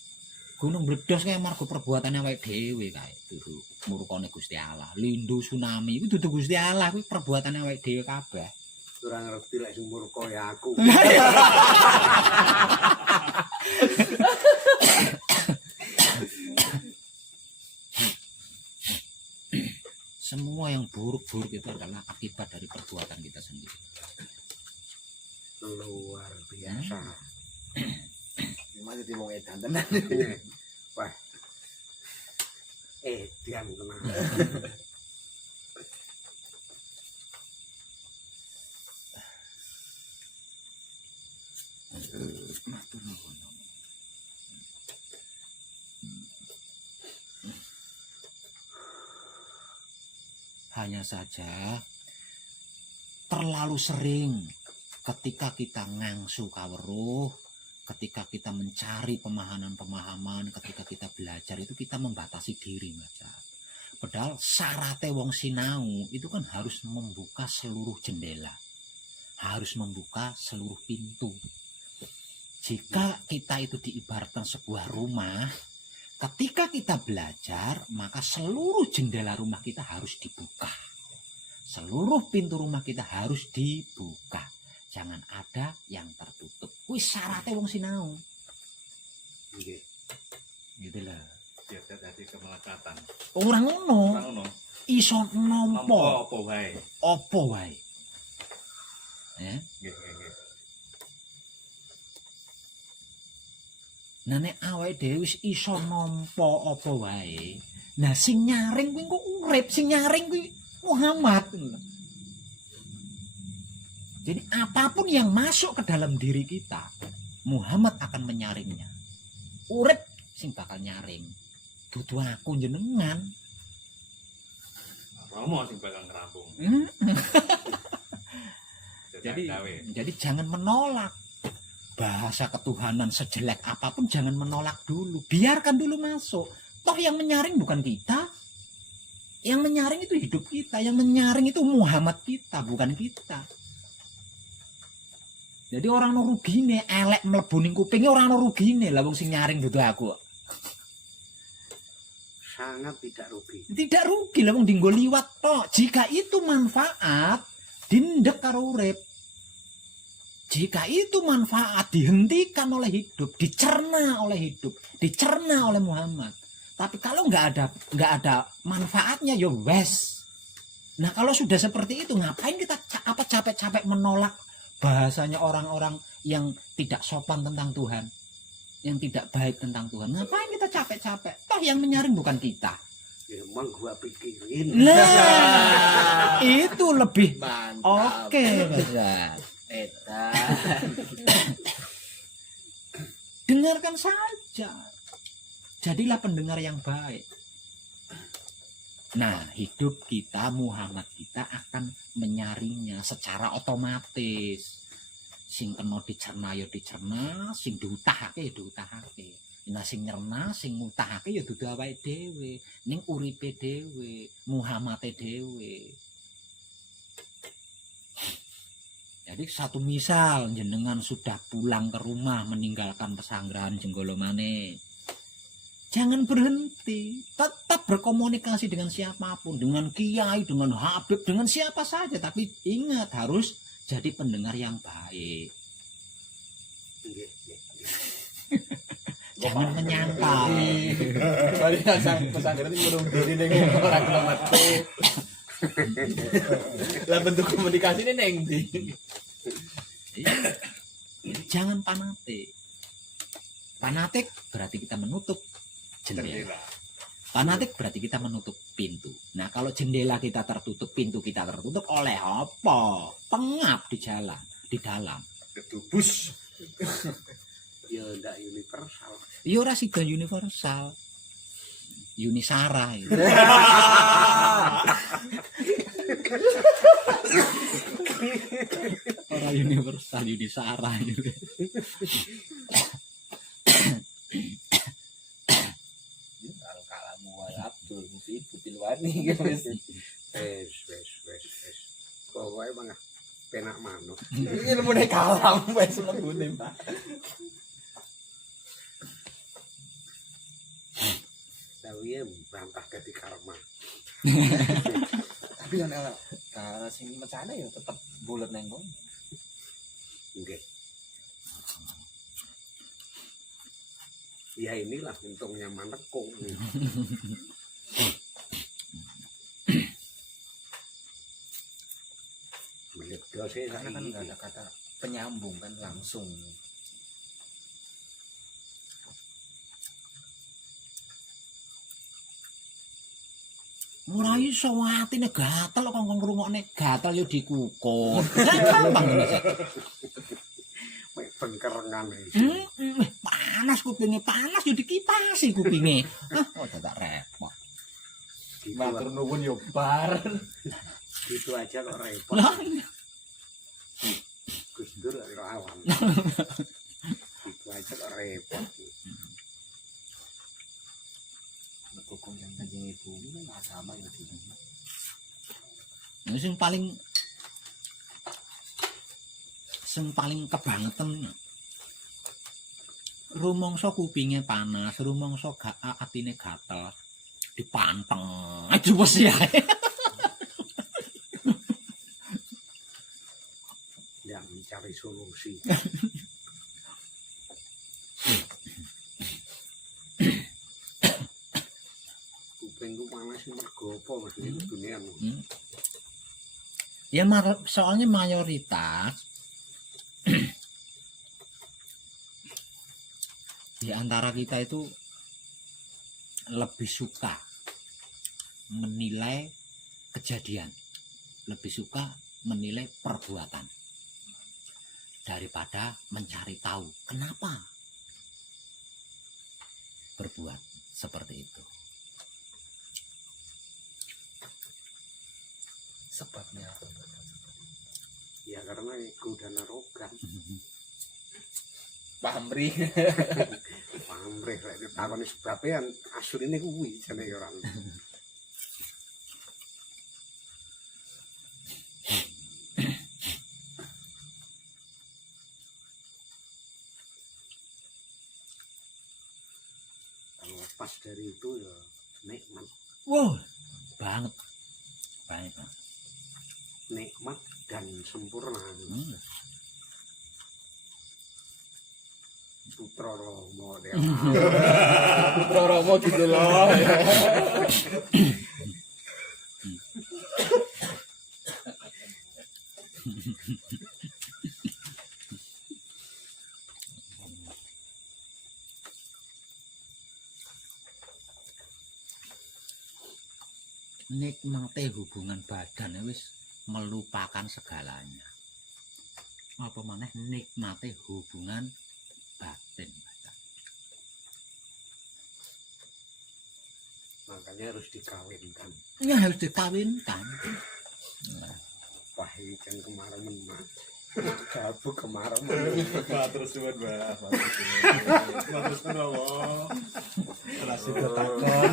Gunung mbledos kae margo perbuatane awake dhewe kae. Dudu murkane Gusti Allah. Lindhu tsunami iku dudu Gusti Allah kuwi perbuatane awake dhewe kabeh. Ora ngerti lek sing murka ya aku. Semua yang buruk-buruk itu adalah akibat dari perbuatan kita sendiri. Luar biasa. Gimana jadi wong edan tenan. Wah. Edan tenan. Matur nuwun. Hanya saja terlalu sering ketika kita ngangsu kaweruh, ketika kita mencari pemahaman-pemahaman, ketika kita belajar itu kita membatasi diri, Mas. Padahal syaratnya wong sinau itu kan harus membuka seluruh jendela, harus membuka seluruh pintu. Jika kita itu diibaratkan sebuah rumah, ketika kita belajar, maka seluruh jendela rumah kita harus dibuka. seluruh pintu rumah kita harus dibuka. Jangan ada yang tertutup. Kuwi syaratnya wong sinau. Nggih. Gitu lah. biar dadi kemelekatan. Ora ngono. Ora ngono. Iso Nampa nampa apa wae. apa wae. Ya. Nggih, nggih. Nah nek awake dhewe wis iso nampa apa wae. Nah sing nyaring kuwi kok urip, sing nyaring kuwi Muhammad. Jadi apapun yang masuk ke dalam diri kita, Muhammad akan menyaringnya. Urip sing bakal nyaring. Dudu aku jenengan. Romo sing bakal ngerampung. Jadi jangan menolak bahasa ketuhanan sejelek apapun, jangan menolak dulu, biarkan dulu masuk. Toh yang menyaring bukan kita, yang menyaring itu hidup kita, yang menyaring itu Muhammad kita, bukan kita. Jadi orang no rugine elek mlebu ning kupinge ora ono rugine, lah wong sing nyaring butuh aku. Sangat tidak rugi. Tidak rugi lah wong dinggo liwat tok. Jika itu manfaat, dindek karo urip. Jika itu manfaat dihentikan oleh hidup, dicerna oleh hidup, dicerna oleh Muhammad. Tapi kalau nggak ada manfaatnya ya wes. Nah kalau sudah seperti itu ngapain kita capek-capek menolak bahasanya orang-orang yang tidak sopan tentang Tuhan, yang tidak baik tentang Tuhan. Ngapain kita capek-capek? Toh yang menyaring bukan kita. Ya, emang gua pikirin. Nah itu lebih Mantap. oke, Mas. Dengarkan saja. Jadilah pendengar yang baik. Nah, hidup kita, Muhammad kita akan menyaringnya secara otomatis. Sing kena dicerna ya dicerna, sing diutahake ya diutahake. Nah, sing nyerna, sing ngutahake ya dudu awake dhewe, ning uripe dhewe, Muhammate dhewe. Jadi satu misal jenengan sudah pulang ke rumah meninggalkan pesanggrahan Jenggala Mane. Jangan berhenti, tetap berkomunikasi dengan siapapun, dengan kiai, dengan habib, dengan siapa saja. Tapi ingat harus jadi pendengar yang baik. Nggih, nggih. Jangan menyangkal. Bali pesantren iki ngurung diri ning ora gelem metu. Lah bentuk komunikasine ning ndi? Jangan fanatik. Fanatik berarti kita menutup jendela. Fanatik berarti kita menutup pintu. Nah kalau jendela kita tertutup, pintu kita tertutup oleh apa? Pengap di jalan, di dalam. Kedubus. Ya ndak universal. Ya ora sida universal. Unisara itu. Ora universal, Unisara itu. Kalamu Abdul mesti Butilwani gitu wis. Wes. Pokoke mangga penak manut. Iki lemune kalam wis lembune, Pak. Sawiye bantah dadi karma. Tapi kan kalau sing mecane ya tetep bulet neng kono. Nggih. Ya inilah untungnya manekung. Meledos Karena kan nggak ada kata penyambung kan langsung. Ora iso atine gatel kok ngrungokne gatel yo dikukut. Gampang ngono sih. pengkerengan Panas kupinge, panas yo dikipasi kupinge. Oh tak repot. Matur nuwun yo bar. Gitu aja kok repot. Lah Gus Dur karo awam. Gitu aja kok repot. Hukum yang kanjeng ibu ini agama ya di sing paling kebangetan rumangsa kupinge panas, rumangsa atine gatel dipanteng aja wis ya. gawe solusi. Kupingku panas mergo apa Mas iki dunia. Ya soalnya mayoritas di antara kita itu lebih suka menilai kejadian, lebih suka menilai perbuatan daripada mencari tahu kenapa berbuat seperti itu. Sebabnya apa? Ya karena ego dan arogan. Pamri. Pamrih lek ditakoni sebabnya asline kuwi jane ya ora. Kalau lepas dari itu ya nikmat, Wow, banget. Banget. nikmat dan sempurna. Putra Rama dia. Putra Rama gitu loh. Nikmati hubungan badan ya wis melupakan segalanya. Apa maneh nikmati hubungan batin. Makanya harus dikawinkan. Ya harus dikawinkan. Wah ini kan kemarin menang. Gabuk kemarin menang. Matur suwun, Mbak. Matur suwun, Allah. Masih ketakon.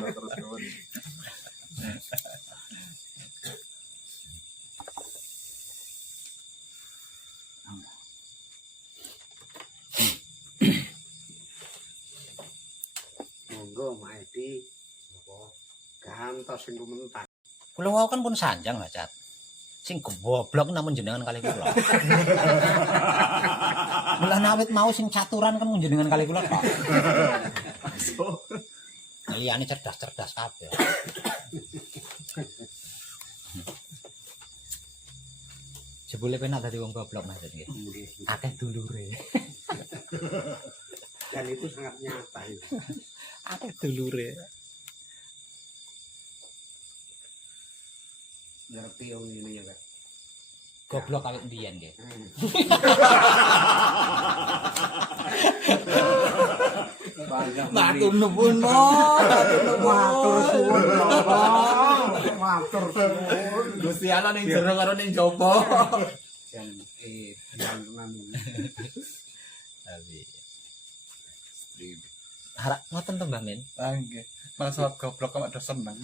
Matur suwun. Monggo Maedi. Gantos sing kumentak. Kula wau kan pun sanjang Mas Cat. Sing goblok namun jenengan kali kula. Mula nawit mau sing caturan kan jenengan kali kula kok. Liyane cerdas-cerdas kabeh. Jebule penak dadi wong goblok Mas nggih. Akeh dulure. Dan itu sangat nyata itu. Akeh dulure. Ngerti yang ini ya Kak. Goblok awet mbiyen nggih. Matur nuwun, Matur suwun. Matur suwun. Gusti Allah ning jero karo ning jaba. Jan tenan. Tapi harap ngoten to Mbah Min. Nggih. Malah soal goblok kok ada seneng.